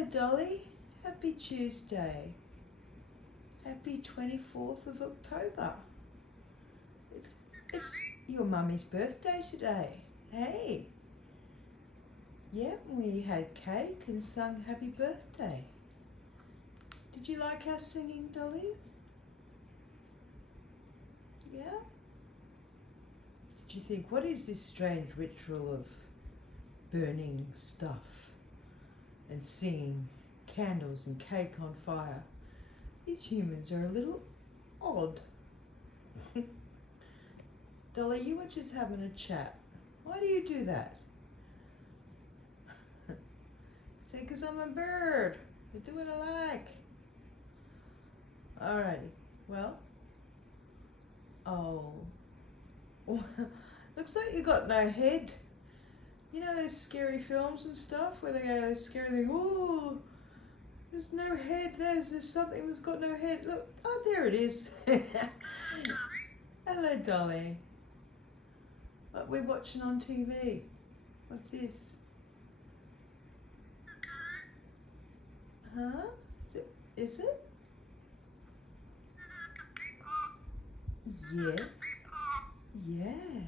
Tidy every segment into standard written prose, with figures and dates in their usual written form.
Hello, Dolly. Happy Tuesday. Happy 24th of October. It's your mummy's birthday today. Hey. Yep, we had cake and sung happy birthday. Did you like our singing, Dolly? Yeah? Did you think, what is this strange ritual of burning stuff and singing candles and cake on fire? These humans are a little odd. Dolly, you were just having a chat. Why do you do that? Say, 'cause I'm a bird. I do what I like. Alrighty. Well. Oh. Looks like you got no head. You know those scary films and stuff where they go scary thing, oh, there's no head, there's something that's got no head. Look, oh, there it is. Hello, Dolly. What we're watching on TV. What's this? Huh? Is it? Yeah. Yeah.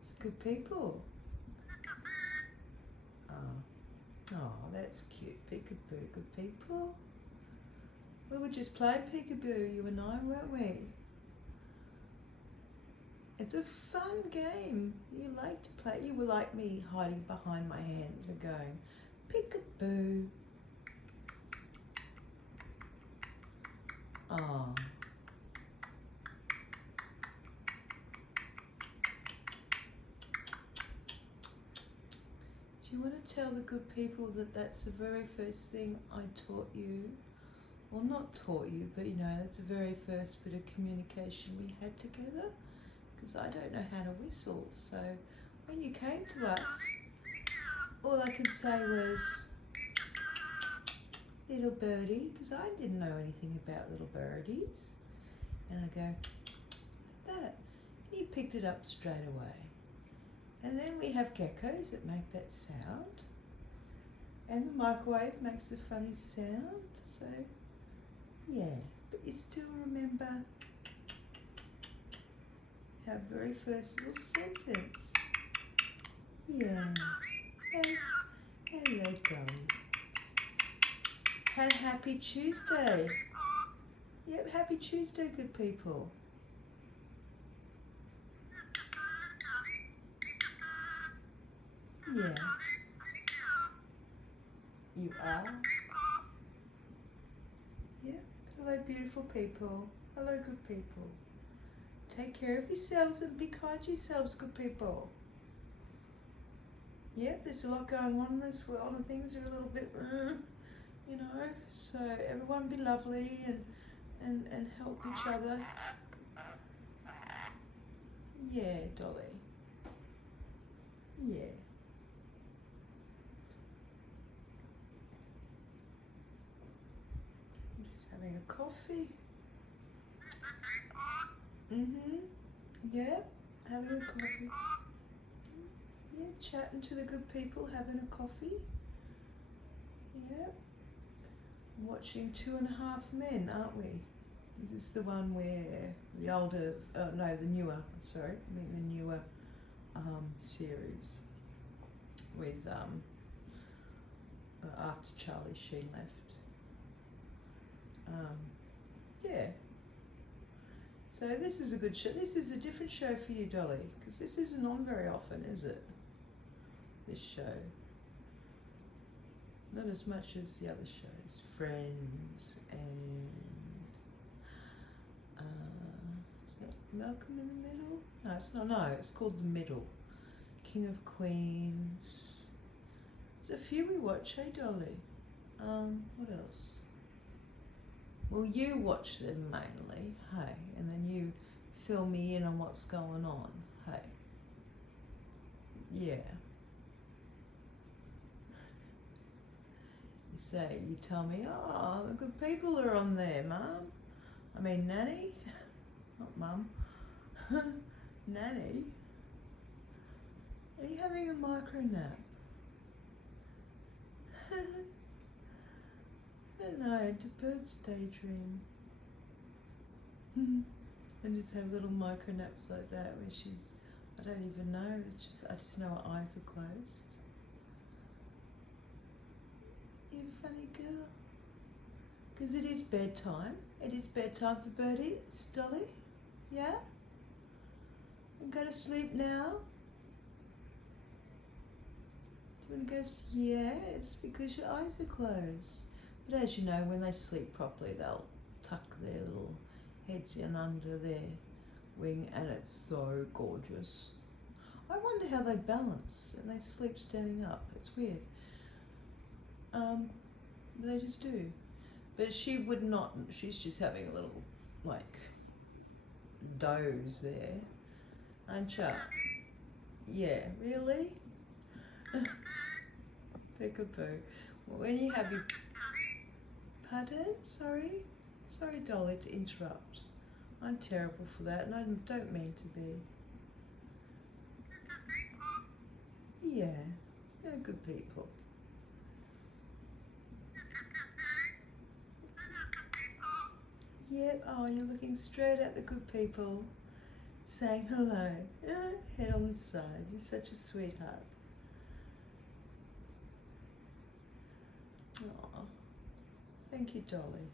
It's good people. Oh. Oh, that's cute. Peekaboo, good people. We were just playing peekaboo, you and I, weren't we? It's a fun game. You like to play. You were like me, hiding behind my hands and going, peekaboo. Oh. Do you want to tell the good people that that's the very first thing I taught you? Well, not taught you, but you know, that's the very first bit of communication we had together. Because I don't know how to whistle, so when you came to us, all I could say was, little birdie, because I didn't know anything about little birdies. And I go, like that. And you picked it up straight away. And then we have geckos that make that sound. And the microwave makes a funny sound. So, yeah. But you still remember our very first little sentence. Yeah. Hey, hello, Dolly. And happy Tuesday. Yep, happy Tuesday, good people. Yeah. You are? Yep. Hello, beautiful people. Hello, good people. Take care of yourselves and be kind to yourselves, good people. Yep, there's a lot going on in this world and things are a little bit, you know, so everyone be lovely and help each other. Yeah, Dolly. Yeah. I'm just having a coffee. Yeah, having a coffee. Yeah, chatting to the good people, having a coffee. Yeah. Watching 2.5 Men, aren't we? This is the one where the older, no, the newer, sorry, I mean the newer series with after Charlie Sheen left. Yeah. So this is a good show. This is a different show for you, Dolly, because this isn't on very often, is it? This show. Not as much as the other shows. Friends and is that Malcolm in the Middle? No, it's not. No, it's called The Middle. King of Queens. There's a few we watch, hey Dolly. What else? Well, you watch them mainly, hey, and then you fill me in on what's going on, hey. Yeah. You tell me, oh, the good people are on there, Mum. I mean, Nanny. Not Mum. Nanny. Are you having a micro nap? don't know, do birds daydream? And just have little micro naps like that where she's, I don't even know, I just know her eyes are closed. You funny girl. Because it is bedtime. It is bedtime for birdies, Dolly. Yeah? And go to sleep now? Do you want to go? Yeah, it's because your eyes are closed. But as you know, when they sleep properly, they'll tuck their little heads in under their wing, and it's so gorgeous. I wonder how they balance and they sleep standing up. It's weird. They just do. But she would not. She's just having a little, like, doze there, aren't you? Yeah, really? Peekaboo. Well, when you have your... Pardon? Sorry? Sorry, Dolly, to interrupt. I'm terrible for that, and I don't mean to be. Yeah, they're good people. Yep, oh, you're looking straight at the good people, saying hello. Head on the side. You're such a sweetheart. Aw, thank you, Dolly.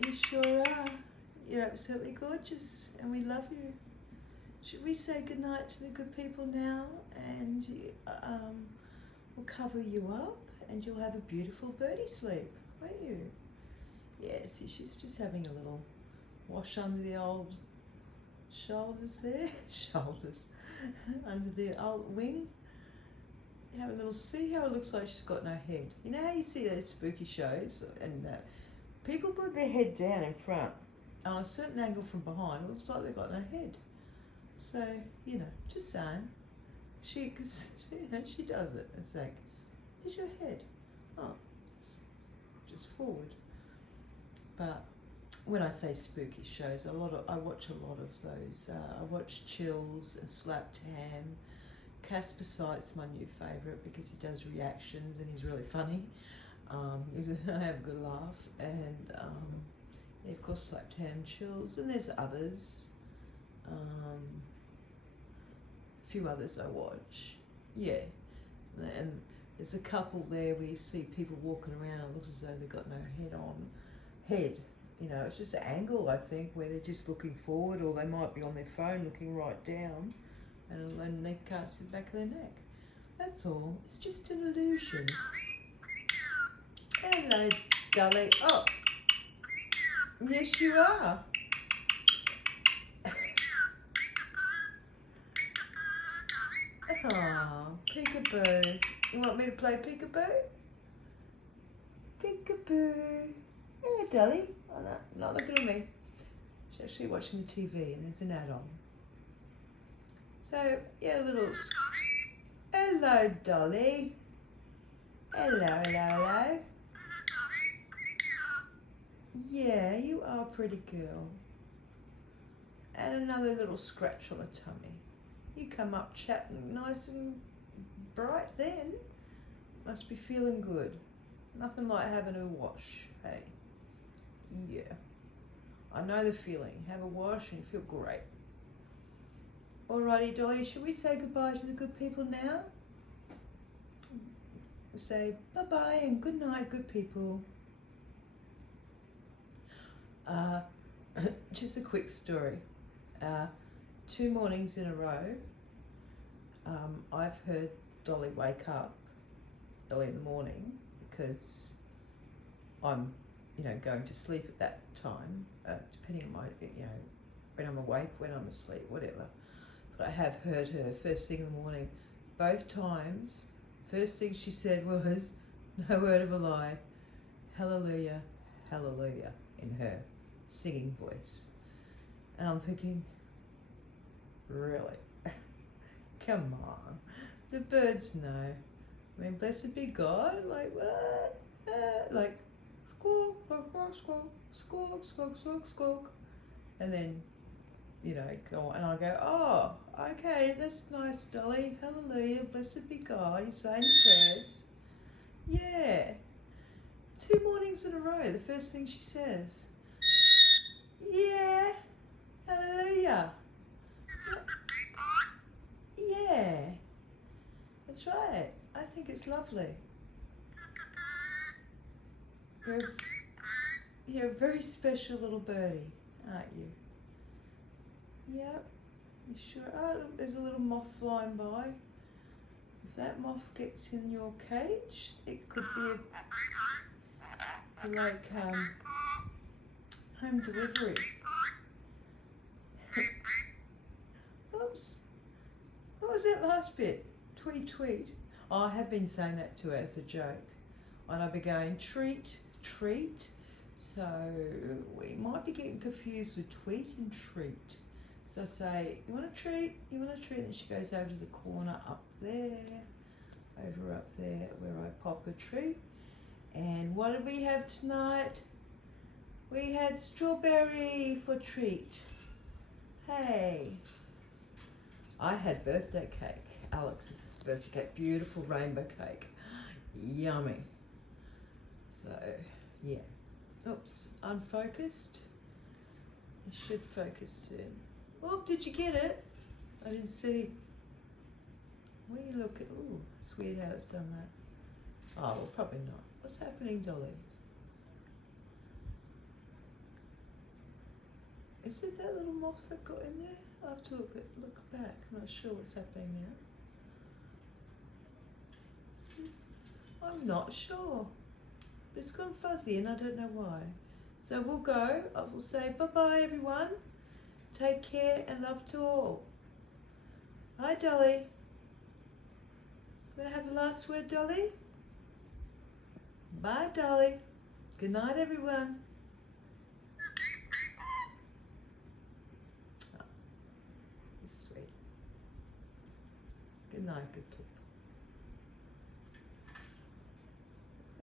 You sure are. You're absolutely gorgeous, and we love you. Should we say goodnight to the good people now, and we'll cover you up, and you'll have a beautiful birdie sleep, won't you? Yeah, see, she's just having a little wash under the old shoulders there. Shoulders. Under the old wing. Have a little, see how it looks like she's got no head. You know how you see those spooky shows and that people put their head down in front, and on a certain angle from behind, it looks like they've got no head. So, you know, just saying. Cause, you know, she does it. It's like, there's your head. Oh, just forward. But when I say spooky shows, I watch a lot of those. I watch Chills and Slapped Ham. Casper Sight's my new favourite because he does reactions and he's really funny. I have a good laugh, and yeah, of course, Slapped Ham, Chills, and there's others. A few others I watch. Yeah, and there's a couple there where you see people walking around and it looks as though they've got no head. You know, it's just an angle, I think, where they're just looking forward, or they might be on their phone looking right down, and they can't see the back of their neck. That's all. It's just an illusion. Hello, Dolly. Oh, yes, you are. Aw, peekaboo. You want me to play peekaboo? Peekaboo. Hello, Dolly. Oh, no, not looking at me. She's actually watching the TV and there's an ad on. So, yeah, little... Hello, Dolly. Hello. Yeah, you are a pretty girl. And another little scratch on the tummy. You come up chatting nice and bright then. Must be feeling good. Nothing like having a wash, hey? Yeah. I know the feeling. Have a wash and you feel great. Alrighty, Dolly, should we say goodbye to the good people now? We say bye-bye and good night, good people. Just a quick story. 2 mornings in a row, I've heard Dolly wake up early in the morning because I'm, going to sleep at that time, depending on my, when I'm awake, when I'm asleep, whatever. But I have heard her first thing in the morning. Both times, first thing she said was, no word of a lie, hallelujah, hallelujah, in her singing voice. And I'm thinking, really? Come on. The birds know. I mean, blessed be God. Like, what? Like, squawk, squawk, squawk, squawk, squawk, squawk, squawk, squawk. And then, you know, go on, and I go, oh, okay, that's nice, Dolly. Hallelujah, blessed be God. You're saying prayers. Yeah. 2 mornings in a row, the first thing she says, yeah, hallelujah. Yeah, that's right. I think it's lovely. You're, you're a very special little birdie, aren't you? Yep, you sure? Oh, look, there's a little moth flying by. If that moth gets in your cage, it could be like home delivery. Oops. What was that last bit? Tweet, tweet. Oh, I have been saying that to her as a joke. And I'll be going, treat, treat. So we might be getting confused with tweet and treat. So I say, you want a treat? You want a treat? And she goes over to the corner up there. Over up there where I pop a treat. And what did we have tonight? We had strawberry for treat. Hey. I had birthday cake. Alex's birthday cake. Beautiful rainbow cake. Yummy. So, yeah. Oops, unfocused. It should focus soon. Oh, did you get it? I didn't see. Where you look at? Ooh, it's weird how it's done that. Oh, well, probably not. What's happening, Dolly? Is it that little moth that got in there? I'll have to look back. I'm not sure what's happening now. I'm not sure. But it's gone fuzzy and I don't know why. So we'll go. I will say bye-bye, everyone. Take care and love to all. Bye, Dolly. You want to have the last word, Dolly? Bye, Dolly. Good night, everyone. Oh, sweet. Good night, good people.